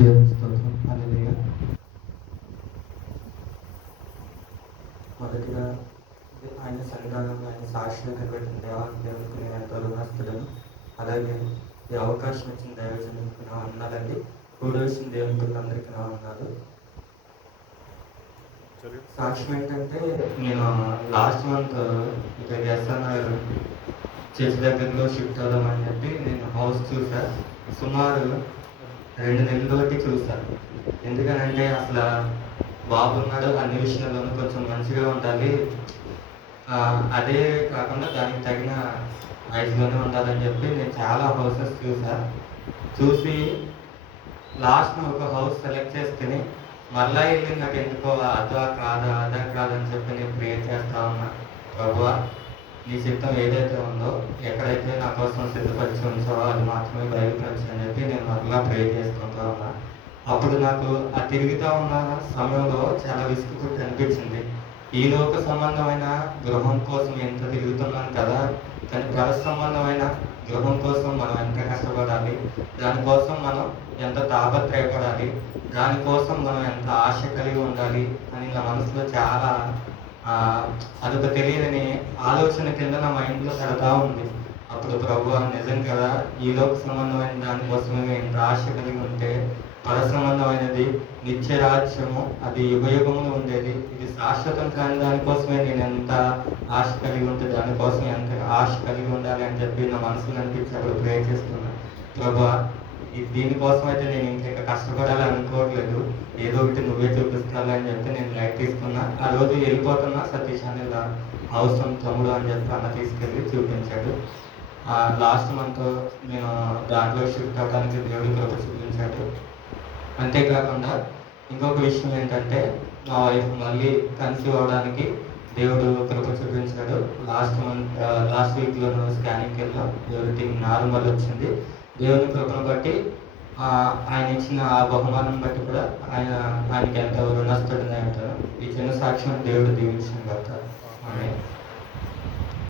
దేవుని స్తోత్రం. హల్లెలూయా. మొదటిగా ఆయన సన్నిధానంలో ఆయన సాక్షిగా నిలబెట్టిన దేవునికి నేను ఎంతో రుణస్తులను. అలాగే ఈ అవకాశం ఇచ్చిన దైవజనునికి నా వందనాలండి. కూడవలసిన దేవునికి అందరికీ నా వందనాలు. సాక్ష్యం ఏంటంటే, నేను లాస్ట్ మంత్ ఇక్కడ ఎస్ఎన్ఆర్ చర్చ్ దగ్గరలో షిఫ్ట్ అవుదామని చెప్పి నేను హౌస్ చూసా. సుమారు 2 నెలల బట్టి చూశాను. ఎందుకనంటే అసలు బాబు ఉన్నాడు, అన్ని విషయాల్లోనూ కొంచెం మంచిగా ఉండాలి, అదే కాకుండా దానికి తగిన వయసులోనే ఉండాలని చెప్పి నేను చాలా హౌసెస్ చూసి లాస్ట్‌న ఒక హౌస్ సెలెక్ట్ చేసుకొని మళ్ళా వెళ్ళి నాకు ఎందుకో అదా కాదని చెప్పి నేను ప్రేయర్ చేస్తా ఉన్నా. ప్రభువా, నీ చిత్తం ఏదైతే ఉందో, ఎక్కడైతే నా కోసం సిద్ధపరిచి ఉంచావో అది మాత్రమే బయలుపరచు అని చెప్పి నేను మరలా ప్రేయర్ చేసుకుంటా ఉన్నా. అప్పుడు నాకు ఆ తిరుగుతూ ఉన్న సమయంలో చాలా విసుగు అనిపించింది. ఈ లోక సంబంధమైన గృహం కోసం ఎంత తిరుగుతున్నాను కదా, కానీ పర సంబంధమైన గృహం కోసం మనం ఎంత కష్టపడాలి, దానికోసం మనం ఎంత తాపత్రయపడాలి, దానికోసం మనం ఎంత ఆశ కలిగి ఉండాలి అని నా మనసులో చాలా అదొక తెలియని ఆలోచన కింద నా మైండ్లో పెడతా ఉంది. అప్పుడు ప్రభువా, నిజం కదా, ఈ లోక సంబంధమైన దానికోసమే ఎంత ఆశ కలిగి ఉంటే పర సంబంధమైనది నిత్య రాజ్యము, అది యుగయుగములు ఉండేది, ఇది శాశ్వతం కాని దానికోసమే నేను ఎంత ఆశ కలిగి ఉంటే దానికోసం ఎంత ఆశ కలిగి ఉండాలి అని చెప్పి నా మనసులో అనిపించి అప్పుడు ప్రే చేస్తున్నా. ప్రభువా, దీనికోసం అయితే నేను ఇంకా కష్టపడాలి అనుకోవట్లేదు, ఏదో ఒకటి నువ్వే చూపిస్తాను అని చెప్పి నేను లైట్ తీసుకున్నా. ఆ రోజు వెళ్ళిపోతున్నా, సతీష్ అని అవసరం తమ్ముడు అని చెప్పి అన్న తీసుకెళ్ళి చూపించాడు. లాస్ట్ మంత్ నేను దాంట్లో షిఫ్ట్ అవ్వడానికి దేవుడి కృప చూపించాడు. అంతేకాకుండా ఇంకొక విషయం ఏంటంటే, మా వైఫ్ మళ్ళీ కన్సీవ్ అవ్వడానికి దేవుడు కృప చూపించాడు. లాస్ట్ వీక్లో స్కానింగ్కి వెళ్ళాం, ఎవరిథింగ్ నార్మల్ వచ్చింది. దేవుని కృపను బట్టి ఆయన ఇచ్చిన ఆ బహుమానం బట్టి కూడా ఆయనకి ఎంతో రుణస్తుడిని అంటారు. ఈ చిన్న సాక్ష్యం దేవుడు దీవించిన కదా.